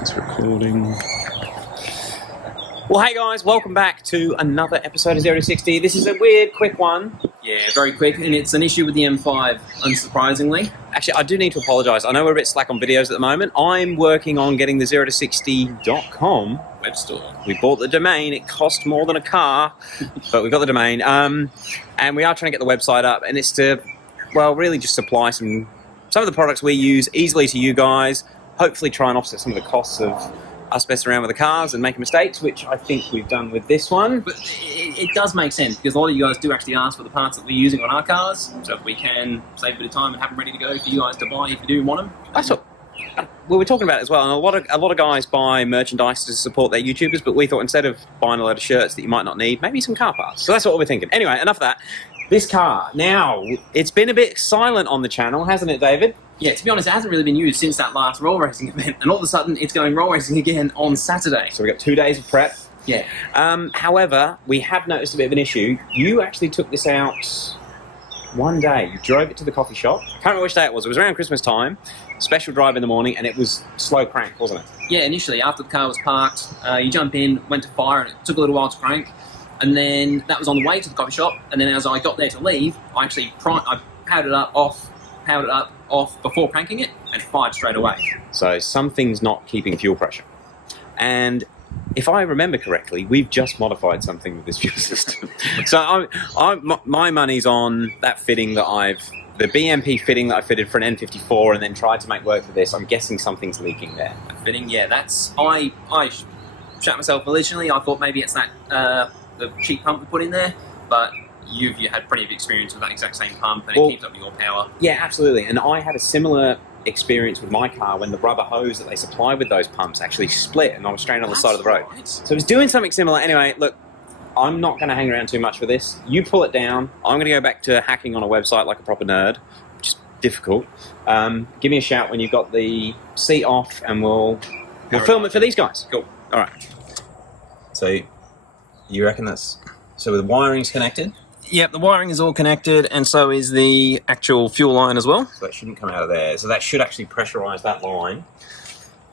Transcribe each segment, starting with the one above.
It's recording. Well, hey guys, welcome back to another episode of 0 to 60. This is a weird, quick one. Yeah, very quick, and it's an issue with the M5, unsurprisingly. Actually, I do need to apologise. I know we're a bit slack on videos at the moment. I'm working on getting the 0 to 60.com web store. We bought the domain. It cost more than a car, but we got the domain. And we are trying to get the website up, and it's to, well, really just supply some of the products we use easily to you guys. Hopefully try and offset some of the costs of us messing around with the cars and making mistakes, which I think we've done with this one. But it does make sense, because a lot of you guys do actually ask for the parts that we're using on our cars, so if we can save a bit of time and have them ready to go for you guys to buy if you do want them. That's what we were talking about as well, and a lot of guys buy merchandise to support their YouTubers, but we thought instead of buying a load of shirts that you might not need, maybe some car parts. So that's what we're thinking. Anyway, enough of that. This car, now, it's been a bit silent on the channel, hasn't it, David? Yeah, to be honest, it hasn't really been used since that last roll racing event, and all of a sudden it's going roll racing again on Saturday. So we've got 2 days of prep. Yeah. However, we have noticed a bit of an issue. You actually took this out one day. You drove it to the coffee shop. I can't remember which day it was. It was around Christmas time. Special drive in the morning, and it was slow crank, wasn't it? Yeah, initially, after the car was parked, you jump in, went to fire, and it took a little while to crank. And then that was on the way to the coffee shop, and then as I got there to leave, I actually powered it up, off before cranking it, and fired straight away. So something's not keeping fuel pressure. And if I remember correctly, we've just modified something with this fuel system. So my money's on that fitting that the BMP fitting that I fitted for an N54 and then tried to make work for this. I'm guessing something's leaking there. That fitting, yeah, that's, I shot myself originally. I thought maybe it's that, the cheap pump we put in there, but you had plenty of experience with that exact same pump, and it keeps up your power. Yeah, absolutely. And I had a similar experience with my car when the rubber hose that they supply with those pumps actually split, and I was straight on the side of the road. Right. So it was doing something similar. Anyway, look, I'm not going to hang around too much for this. You pull it down. I'm going to go back to hacking on a website like a proper nerd, which is difficult. Give me a shout when you've got the seat off, and we'll film it for these guys. Cool. All right. So you reckon that's... So the wiring's connected? Yep, the wiring is all connected, and so is the actual fuel line as well. So that shouldn't come out of there. So that should actually pressurise that line.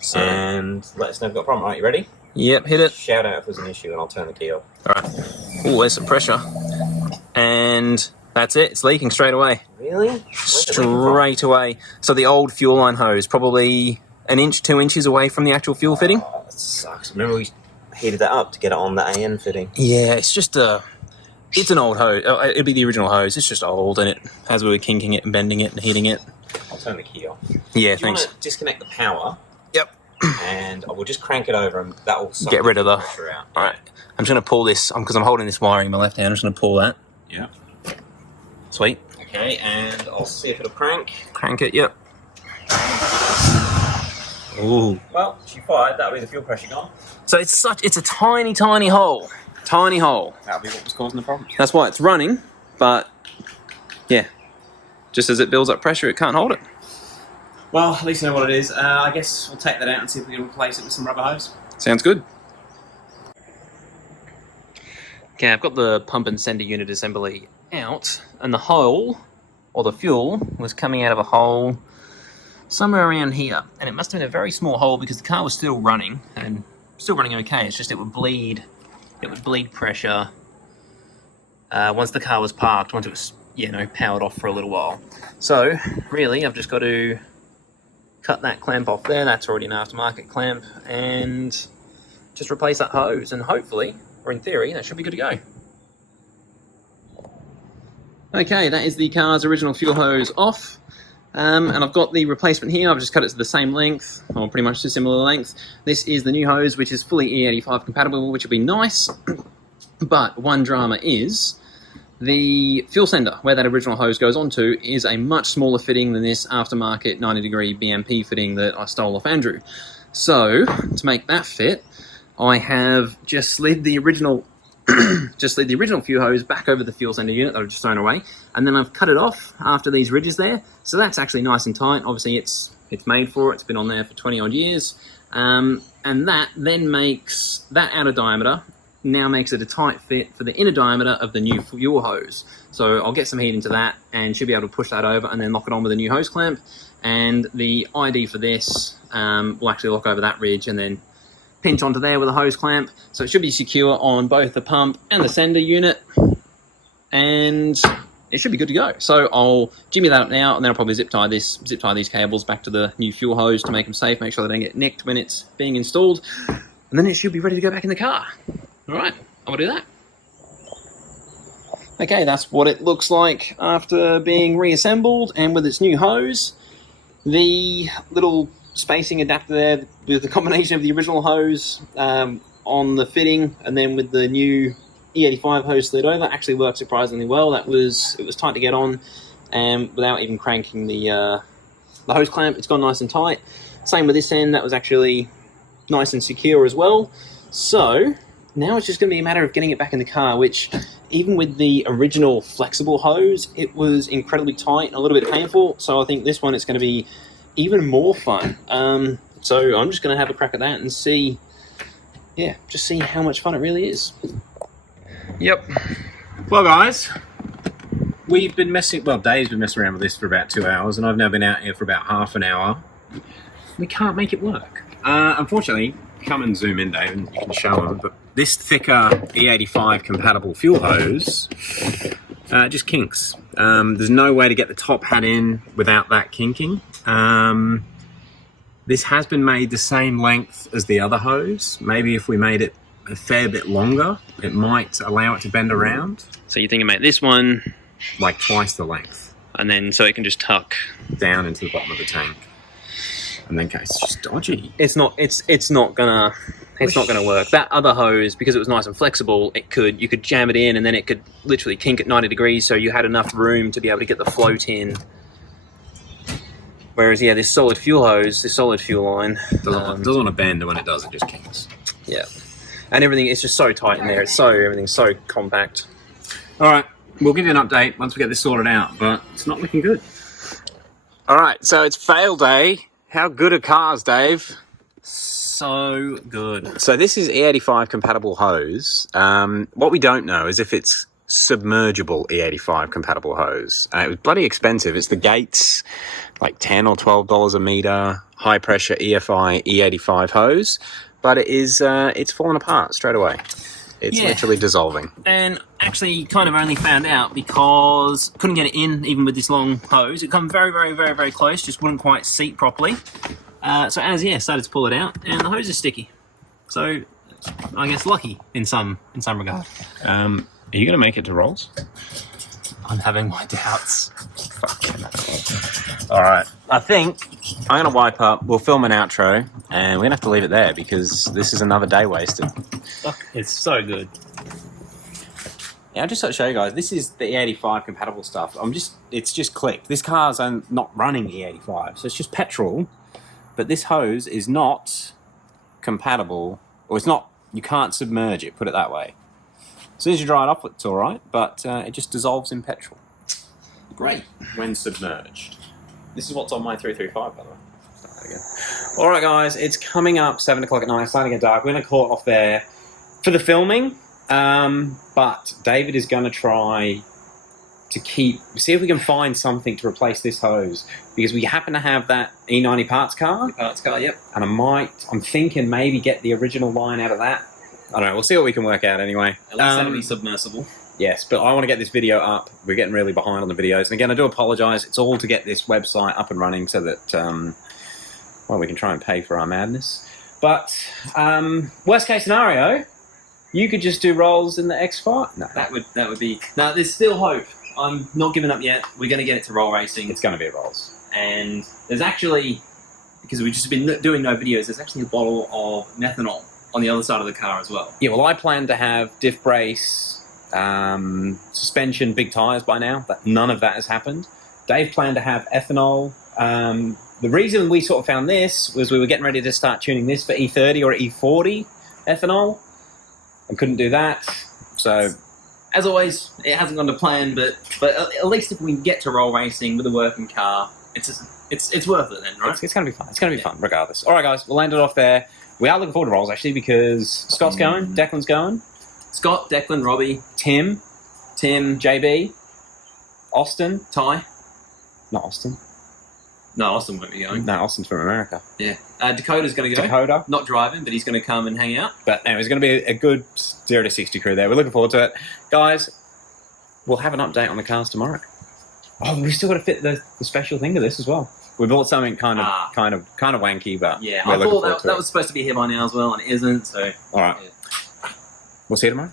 So, and let us know if we've got a problem. All right, you ready? Yep, hit it. Shout out if there's an issue, and I'll turn the key off. All right. Oh, there's some pressure. And that's it. It's leaking straight away. Really? Straight away. So the old fuel line hose, probably an inch, 2 inches away from the actual fuel fitting. Oh, that sucks. Remember we heated that up to get it on the AN fitting? Yeah, it's just it's an old hose. It'd be the original hose. It's just old, and as we were kinking it and bending it and heating it. I'll turn the key off. Yeah, Do you thanks. want to disconnect the power? Yep. And I will just crank it over, and that will get rid of the pressure out. All right. I'm just going to pull this, because I'm holding this wiring in my left hand. I'm just going to pull that. Yeah. Sweet. Okay, and I'll see if it'll crank. Crank it, yep. Ooh. Well, she fired. That'll be the fuel pressure gone. So it's a tiny, tiny hole. Tiny hole. That'll be what was causing the problem. That's why it's running, but yeah, just as it builds up pressure, it can't hold it. Well, at least you know what it is. I guess we'll take that out and see if we can replace it with some rubber hose. Sounds good. Okay, I've got the pump and sender unit assembly out, and the hole, or the fuel, was coming out of a hole somewhere around here. And it must have been a very small hole because the car was still running, and still running okay. It's just it would bleed pressure once the car was parked, once it was, powered off for a little while. So, really, I've just got to cut that clamp off there. That's already an aftermarket clamp, and just replace that hose, and hopefully, or in theory, that should be good to go. Okay, that is the car's original fuel hose off, and I've got the replacement here. I've just cut it to the same length, or pretty much a similar length. This is the new hose, which is fully E85 compatible, which will be nice, but one drama is the fuel sender, where that original hose goes onto, is a much smaller fitting than this aftermarket 90-degree BMP fitting that I stole off Andrew. So, to make that fit, I have just slid the original fuel hose back over the fuel sender unit that I've just thrown away, and then I've cut it off after these ridges there, so that's actually nice and tight. Obviously it's made for it, it's been on there for 20 odd years, and that then makes that outer diameter, now makes it a tight fit for the inner diameter of the new fuel hose. So I'll get some heat into that and should be able to push that over and then lock it on with a new hose clamp, and the ID for this will actually lock over that ridge and then pinch onto there with a hose clamp. So it should be secure on both the pump and the sender unit, and it should be good to go. So I'll jimmy that up now, and then I'll probably zip tie these cables back to the new fuel hose to make them safe, make sure they don't get nicked when it's being installed, and then it should be ready to go back in the car. All right, I'll do that. Okay, that's what it looks like after being reassembled and with its new hose. The little spacing adapter there with the combination of the original hose on the fitting and then with the new E85 hose slid over actually worked surprisingly well. It was tight to get on, and without even cranking the hose clamp, it's gone nice and tight. Same with this end, that was actually nice and secure as well. So now it's just going to be a matter of getting it back in the car, which even with the original flexible hose, it was incredibly tight and a little bit painful. So I think this one is going to be even more fun. So I'm just going to have a crack at that and see, yeah, just see how much fun it really is. Yep. Well, guys, we've been messing. Well, Dave's been messing around with this for about 2 hours, and I've now been out here for about half an hour. We can't make it work. Unfortunately, come and zoom in, Dave, and you can show them. But this thicker E85 compatible fuel hose just kinks. There's no way to get the top hat in without that kinking. This has been made the same length as the other hose. Maybe if we made it a fair bit longer, it might allow it to bend around. So you're thinking about this one, like twice the length, and then so it can just tuck down into the bottom of the tank, and then it's just dodgy. It's not gonna work. That other hose, because it was nice and flexible, you could jam it in and then it could literally kink at 90 degrees, so you had enough room to be able to get the float in. Whereas, yeah, this solid fuel hose, this solid fuel line doesn't want to bend, and when it does, it just kinks. Yeah, and everything is just so tight in there. Everything's so compact. All right, we'll give you an update once we get this sorted out, but it's not looking good. All right, so it's fail day. How good are cars, Dave? So good. So this is E85 compatible hose. What we don't know is if it's submergible E85 compatible hose. It was bloody expensive. It's the Gates, like $10 or $12 a meter, high pressure EFI E85 hose, but it is it's fallen apart straight away. It's literally dissolving. And actually kind of only found out because couldn't get it in even with this long hose. It come very, very, very, very close, just wouldn't quite seat properly. So started to pull it out, and the hose is sticky. So I guess lucky in some regard. Are you going to make it to Rolls? I'm having my doubts. All right. I think I'm going to wipe up. We'll film an outro, and we're going to have to leave it there because this is another day wasted. It's so good. Yeah, I'll just show you guys. This is the E85 compatible stuff. It's just clicked. This car's not running E85, so it's just petrol. But this hose is not compatible, or it's not. You can't submerge it. Put it that way. As soon as you dry it off, it's all right, but it just dissolves in petrol. Great when submerged. This is what's on my 335, by the way. Start again. All right, guys, it's coming up 7 o'clock at night. It's starting to get dark. We're going to call it off there for the filming, but David is going to try to see if we can find something to replace this hose, because we happen to have that E90 parts car. Yep. And I'm thinking maybe get the original line out of that. I don't know, we'll see what we can work out anyway. At least that'll be submersible. Yes, but I want to get this video up. We're getting really behind on the videos. And again, I do apologise. It's all to get this website up and running so that, we can try and pay for our madness. But, worst case scenario, you could just do rolls in the X5. No, that would be... No, there's still hope. I'm not giving up yet. We're going to get it to roll racing. It's going to be rolls. And there's actually, because we've just been doing no videos, there's actually a bottle of methanol on the other side of the car as well. Yeah, well, I plan to have diff brace, suspension, big tyres by now, but none of that has happened. Dave planned to have ethanol. The reason we sort of found this was we were getting ready to start tuning this for E30 or E40 ethanol, and couldn't do that. So, as always, it hasn't gone to plan, but at least if we can get to roll racing with a working car, it's worth it then, right? It's going to be fun. It's going to be fun, regardless. All right, guys, we'll end it off there. We are looking forward to rolls, actually, because Scott's going, Declan's going. Scott, Declan, Robbie, Tim, JB, Austin. Ty. Not Austin. No, Austin won't be going. No, Austin's from America. Yeah. Dakota's going to go. Dakota. Not driving, but he's going to come and hang out. But anyway, it's going to be a good 0 to 60 crew there. We're looking forward to it. Guys, we'll have an update on the cars tomorrow. Oh, we've still got to fit the special thing to this as well. We bought something kind of wanky, but yeah, we're I looking thought forward to that it. was supposed to be here by now as well, and it isn't. So All right. yeah. We'll see you tomorrow.